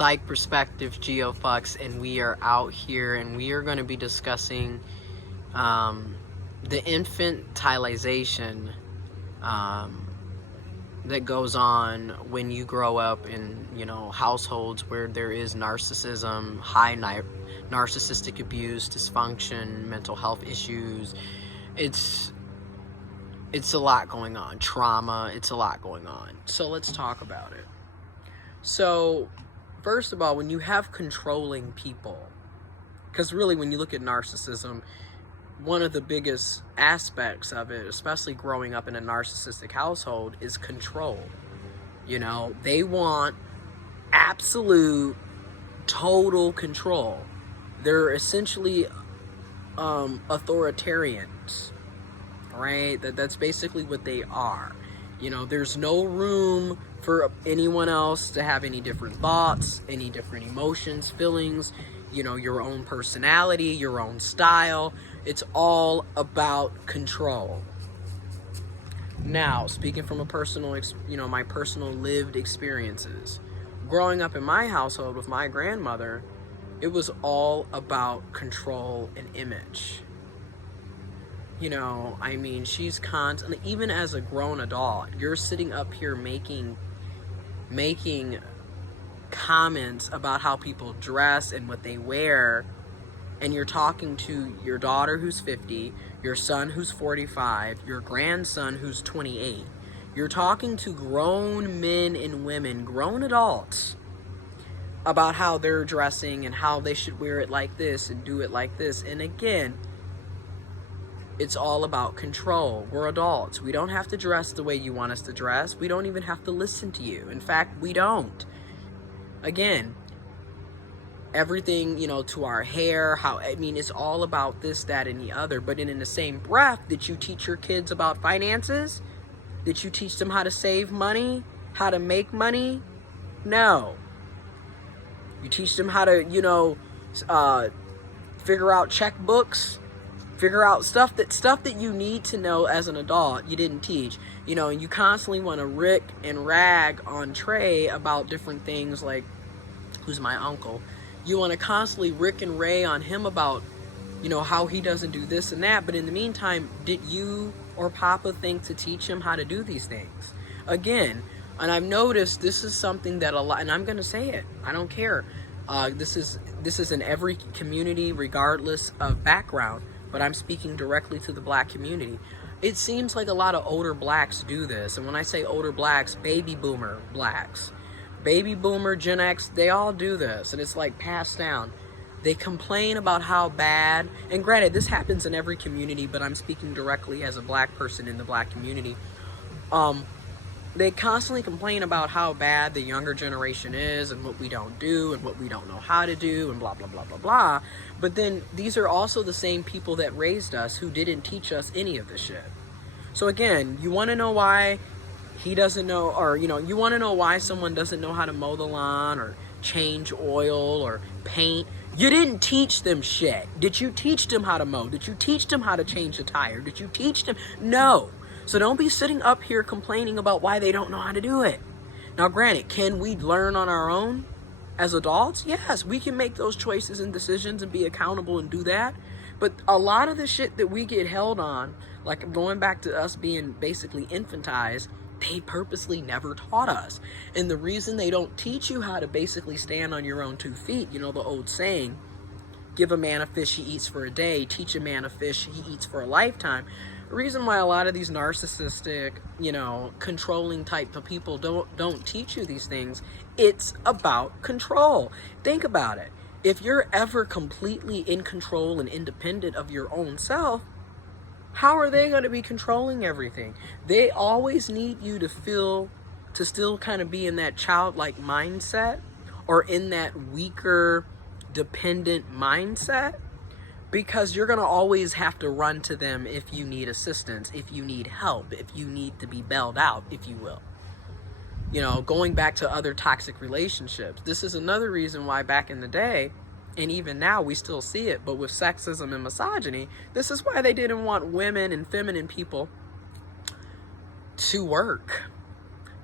Psych Perspective giofvcks, and we are out here and we are going to be discussing the infantilization that goes on when you grow up in, households where there is narcissism, high narcissistic abuse, dysfunction, mental health issues. It's a lot going on. Trauma, it's a lot going on. So let's talk about it. So, first of all, when you have controlling people, because really when you look at narcissism, one of the biggest aspects of it, especially growing up in a narcissistic household, is control. They want absolute, total control. They're essentially authoritarians, right? That's basically what they are. There's no room for anyone else to have any different thoughts, any different emotions, feelings, your own personality, your own style. It's all about control. Now, speaking from a personal, my personal lived experiences, growing up in my household with my grandmother, it was all about control and image. She's constantly, even as a grown adult, you're sitting up here making comments about how people dress and what they wear, and you're talking to your daughter who's 50, your son who's 45, your grandson who's 28. You're talking to grown men and women, grown adults, about how they're dressing and how they should wear it like this and do it like this. And again, it's all about control. We're adults. We don't have to dress the way you want us to dress. We don't even have to listen to you. In fact, we don't. Again, everything, to our hair, it's all about this, that, and the other. But in the same breath, did you teach your kids about finances? Did you teach them how to save money? How to make money? No. You teach them how to, figure out checkbooks, figure out stuff that you need to know as an adult. You didn't teach, and you constantly want to rick and rag on Trey about different things, like, who's my uncle. You want to constantly rick and ray on him about, how he doesn't do this and that. But in the meantime, did you or Papa think to teach him how to do these things? Again, and I've noticed this is something that a lot, and I'm going to say it, I don't care. This is in every community, regardless of background, but I'm speaking directly to the black community. It seems like a lot of older blacks do this. And when I say older blacks, baby boomer blacks. Baby boomer, Gen X, they all do this. And it's like passed down. They complain about how bad, and granted, this happens in every community, but I'm speaking directly as a black person in the black community. They constantly complain about how bad the younger generation is and what we don't do and what we don't know how to do and blah, blah, blah, blah, blah. But then these are also the same people that raised us who didn't teach us any of this shit. So again, you want to know why he doesn't know, or, you want to know why someone doesn't know how to mow the lawn or change oil or paint. You didn't teach them shit. Did you teach them how to mow? Did you teach them how to change a tire? Did you teach them? No. So don't be sitting up here complaining about why they don't know how to do it. Now, granted, can we learn on our own as adults? Yes, we can make those choices and decisions and be accountable and do that. But a lot of the shit that we get held on, like going back to us being basically infantized, they purposely never taught us. And the reason they don't teach you how to basically stand on your own 2 feet, the old saying, give a man a fish he eats for a day, teach a man a fish he eats for a lifetime. The reason why a lot of these narcissistic, controlling type of people don't teach you these things, it's about control. Think about it. If you're ever completely in control and independent of your own self, how are they going to be controlling everything? They always need you to still kind of be in that childlike mindset or in that weaker, dependent mindset. Because you're going to always have to run to them if you need assistance, if you need help, if you need to be bailed out, if you will. Going back to other toxic relationships. This is another reason why back in the day, and even now we still see it, but with sexism and misogyny, this is why they didn't want women and feminine people to work.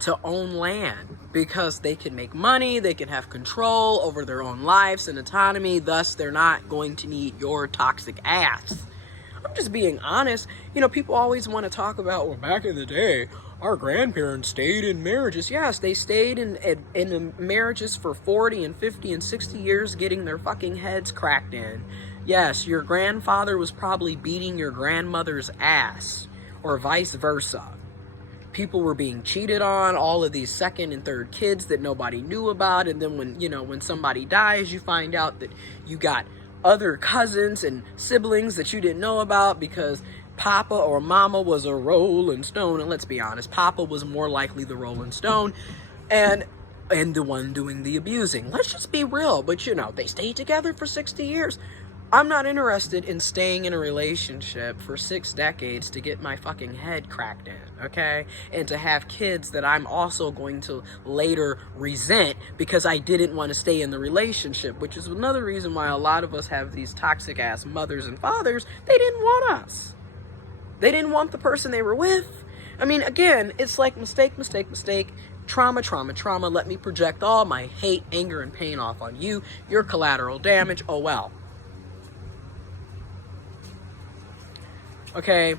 to own land because they can make money, they can have control over their own lives and autonomy, thus they're not going to need your toxic ass. I'm just being honest. You know, people always want to talk about, well, back in the day, our grandparents stayed in marriages. Yes, they stayed in marriages for 40 and 50 and 60 years getting their fucking heads cracked in. Yes, your grandfather was probably beating your grandmother's ass, or vice versa. People were being cheated on, all of these second and third kids that nobody knew about, and then when somebody dies, you find out that you got other cousins and siblings that you didn't know about because Papa or Mama was a Rolling Stone. And let's be honest, Papa was more likely the Rolling Stone and the one doing the abusing. Let's just be real. But they stayed together for 60 years. I'm not interested in staying in a relationship for 6 decades to get my fucking head cracked in, okay? And to have kids that I'm also going to later resent because I didn't want to stay in the relationship, which is another reason why a lot of us have these toxic ass mothers and fathers. They didn't want us. They didn't want the person they were with. I mean, again, it's like mistake, trauma, let me project all my hate, anger, and pain off on you. Your collateral damage, oh well. Okay,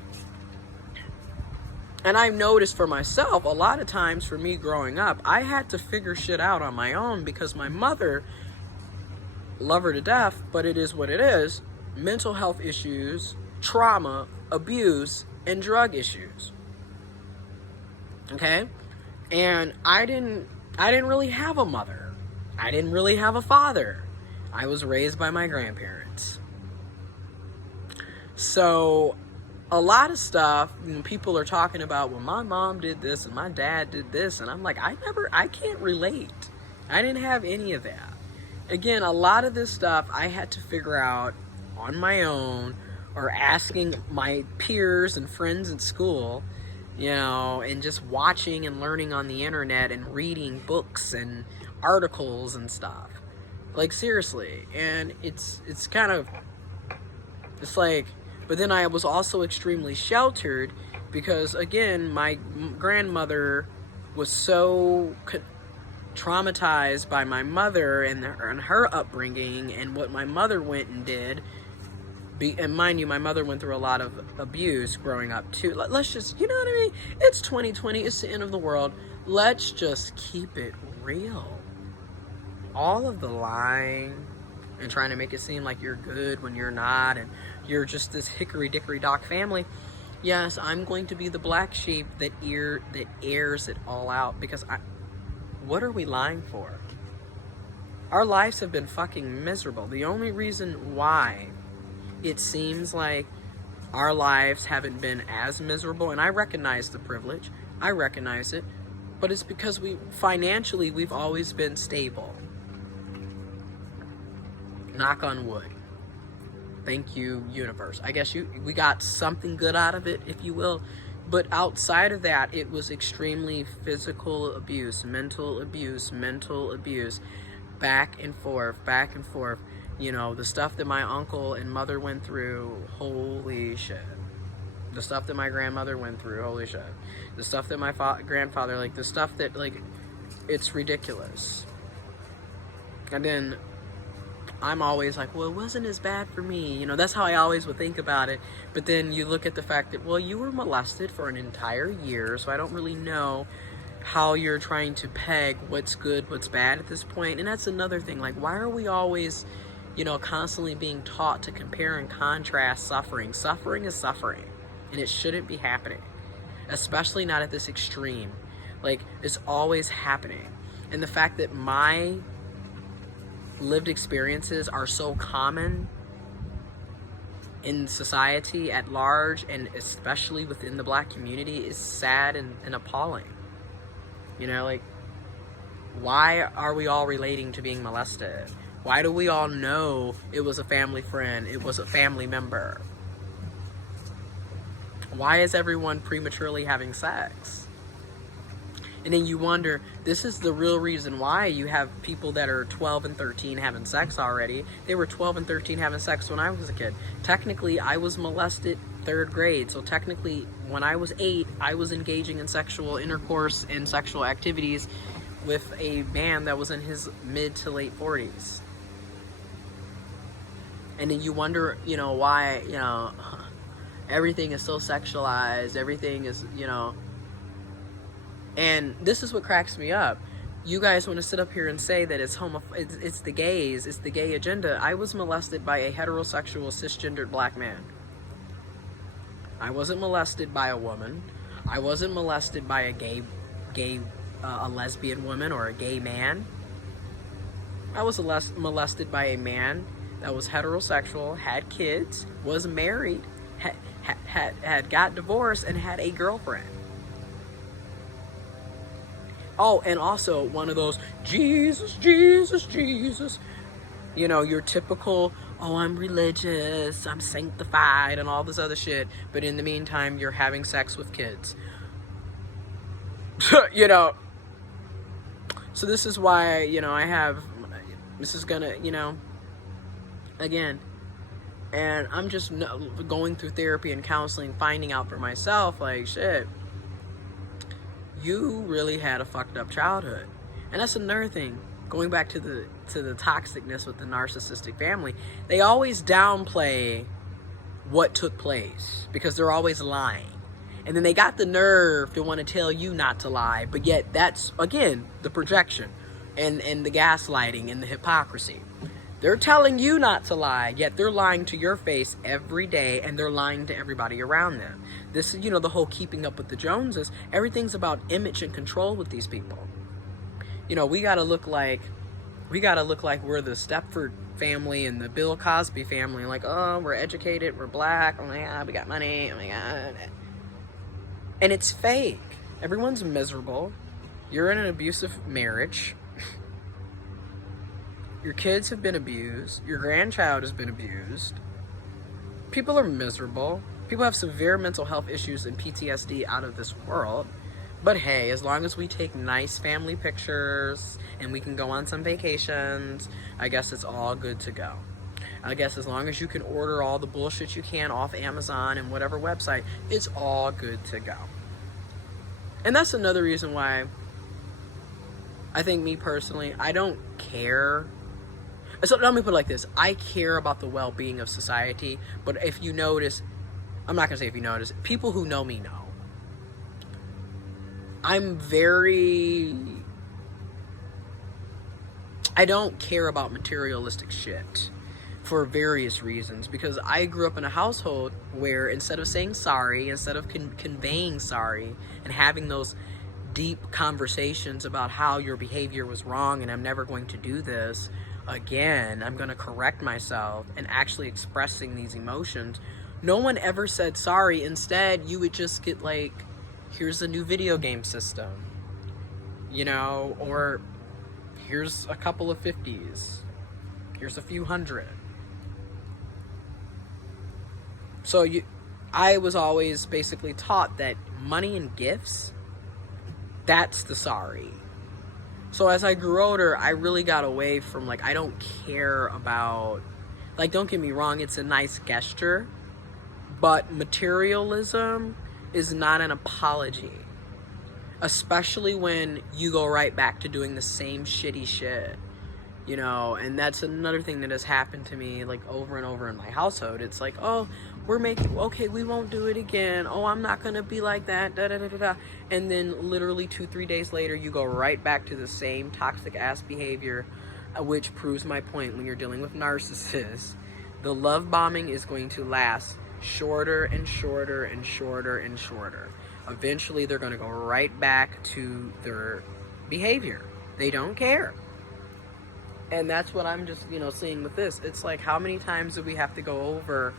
and I've noticed for myself, a lot of times for me growing up, I had to figure shit out on my own because my mother, love her to death, but it is what it is, mental health issues, trauma, abuse, and drug issues. Okay? And I didn't really have a mother. I didn't really have a father. I was raised by my grandparents. So a lot of stuff, people are talking about, well, my mom did this and my dad did this, and I'm like, I can't relate. I didn't have any of that. Again, a lot of this stuff I had to figure out on my own, or asking my peers and friends at school, and just watching and learning on the internet and reading books and articles and stuff. Like, seriously. And it's like, but then I was also extremely sheltered because, again, my grandmother was so traumatized by my mother and her upbringing and what my mother went and did. And mind you, my mother went through a lot of abuse growing up too. Let's just, you know what I mean? It's 2020, it's the end of the world. Let's just keep it real. All of the lying and trying to make it seem like you're good when you're not, and you're just this hickory-dickory-dock family. Yes, I'm going to be the black sheep that airs it all out, because what are we lying for? Our lives have been fucking miserable. The only reason why it seems like our lives haven't been as miserable, and I recognize the privilege, I recognize it, but it's because financially we've always been stable. Knock on wood. Thank you, universe. I guess we got something good out of it, if you will. But outside of that, it was extremely physical abuse, mental abuse, back and forth. The stuff that my uncle and mother went through, holy shit. The stuff that my grandmother went through, holy shit. The stuff that my grandfather, the stuff that, it's ridiculous. And then I'm always like, well, it wasn't as bad for me. That's how I always would think about it. But then you look at the fact that, well, you were molested for an entire year, so I don't really know how you're trying to peg what's good, what's bad at this point. And that's another thing. Why are we always, constantly being taught to compare and contrast suffering? Suffering is suffering, and it shouldn't be happening, especially not at this extreme. It's always happening. And the fact that my lived experiences are so common in society at large, and especially within the black community, is sad and appalling. Why are we all relating to being molested? Why do we all know it was a family friend, it was a family member? Why is everyone prematurely having sex? And then you wonder, this is the real reason why you have people that are 12 and 13 having sex already. They were 12 and 13 having sex when I was a kid. Technically, I was molested 3rd grade. So technically, when I was 8, I was engaging in sexual intercourse and sexual activities with a man that was in his mid to late 40s. And then you wonder, why, everything is so sexualized, everything is, and this is what cracks me up. You guys want to sit up here and say that it's the gays, it's the gay agenda. I was molested by a heterosexual cisgendered black man. I wasn't molested by a woman. I wasn't molested by a a lesbian woman or a gay man. I was molested by a man that was heterosexual, had kids, was married, had got divorced, and had a girlfriend. Oh, and also one of those, Jesus, Jesus, Jesus. Your typical, oh, I'm religious, I'm sanctified, and all this other shit. But in the meantime, you're having sex with kids. So this is why, this is gonna, again, and I'm just going through therapy and counseling, finding out for myself, like, shit, you really had a fucked up childhood. And that's another thing, going back to the toxicness with the narcissistic family, they always downplay what took place because they're always lying. And then they got the nerve to want to tell you not to lie, but yet that's, again, the projection and the gaslighting and the hypocrisy. They're telling you not to lie, yet they're lying to your face every day, and they're lying to everybody around them. This is, the whole keeping up with the Joneses. Everything's about image and control with these people. We gotta look like we're the Stepford family and the Bill Cosby family. Like, oh, we're educated, we're black, oh my God, we got money, oh my God. And it's fake. Everyone's miserable. You're in an abusive marriage. Your kids have been abused. Your grandchild has been abused. People are miserable. People have severe mental health issues and PTSD out of this world. But hey, as long as we take nice family pictures and we can go on some vacations, I guess it's all good to go. I guess as long as you can order all the bullshit you can off Amazon and whatever website, it's all good to go. And that's another reason why I think, me personally, I don't care. So let me put it like this. I care about the well-being of society, but if you notice, I'm not going to say if you notice, people who know me know. I don't care about materialistic shit for various reasons, because I grew up in a household where instead of saying sorry, instead of conveying sorry and having those deep conversations about how your behavior was wrong and I'm never going to do this again, I'm going to correct myself, and actually expressing these emotions, no one ever said sorry. Instead, you would just get like, here's a new video game system, or here's a couple of 50s, here's a few hundred. So I was always basically taught that money and gifts, that's the sorry. So as I grew older, I really got away from, like, I don't care about, like, don't get me wrong, it's a nice gesture, but materialism is not an apology. Especially when you go right back to doing the same shitty shit. And that's another thing that has happened to me, like, over and over in my household. It's like, oh, we won't do it again. Oh, I'm not gonna be like that, da-da-da-da-da. And then literally 2-3 days later, you go right back to the same toxic ass behavior, which proves my point. When you're dealing with narcissists, the love bombing is going to last shorter and shorter and shorter and shorter. Eventually, they're gonna go right back to their behavior. They don't care. And that's what I'm just, seeing with this. It's like, how many times do we have to go over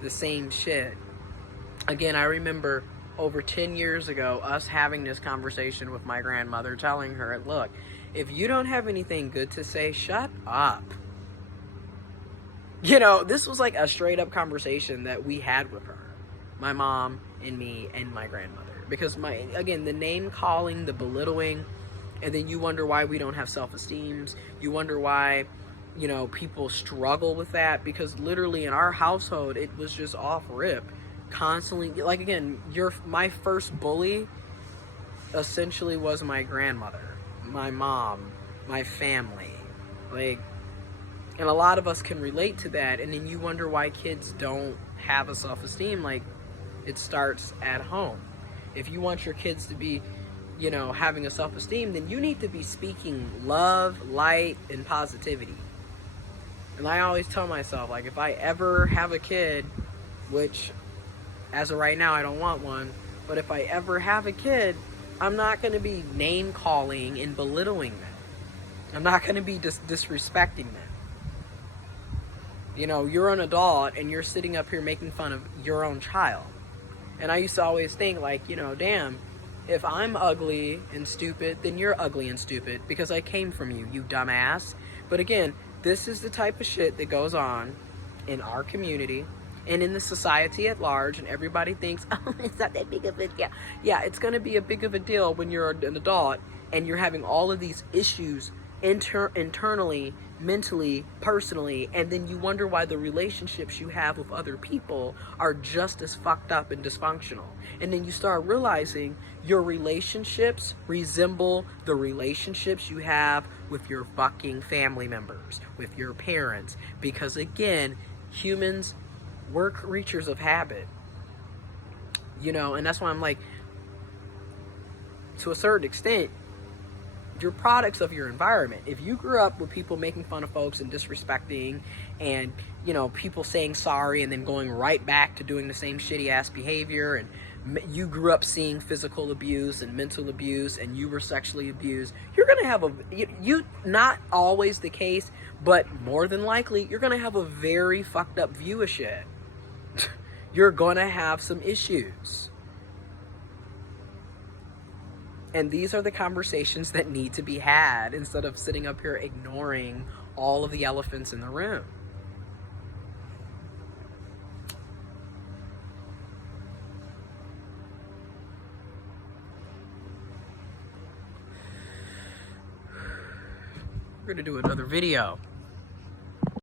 the same shit? Again, I remember over 10 years ago, us having this conversation with my grandmother, telling her, look, if you don't have anything good to say, shut up. This was like a straight up conversation that we had with her. My mom and me and my grandmother. Because the name calling, the belittling, and then you wonder why we don't have self-esteems. You wonder why, people struggle with that, because literally in our household, it was just off rip. constantly, like, again, my first bully essentially was my grandmother, my mom, my family. Like, and a lot of us can relate to that, and then you wonder why kids don't have a self-esteem. Like, it starts at home. If you want your kids to be, you know, having a self-esteem, then you need to be speaking love, light, and positivity. And I always tell myself, like, if I ever have a kid, which as of right now I don't want one, but if I ever have a kid, I'm not going to be name-calling and belittling them. I'm not going to be disrespecting them. You know, you're an adult and you're sitting up here making fun of your own child. And I used to always think, like, you know, damn, if I'm ugly and stupid, then you're ugly and stupid because I came from you, you dumbass. But again, this is the type of shit that goes on in our community and in the society at large, and everybody thinks, oh, it's not that big of a deal. Yeah, it's going to be a big of a deal when you're an adult and you're having all of these issues internally, mentally, personally, and then you wonder why the relationships you have with other people are just as fucked up and dysfunctional. And then you start realizing your relationships resemble the relationships you have with your fucking family members, with your parents, because again, humans, we're creatures of habit, you know. And that's why I'm like, to a certain extent, you're products of your environment. If you grew up with people making fun of folks and disrespecting, and, you know, people saying sorry and then going right back to doing the same shitty ass behavior, and you grew up seeing physical abuse and mental abuse, and you were sexually abused, you're gonna have you not always the case, but more than likely, you're gonna have a very fucked up view of shit. You're gonna have some issues. And these are the conversations that need to be had instead of sitting up here ignoring all of the elephants in the room. We're gonna do another video.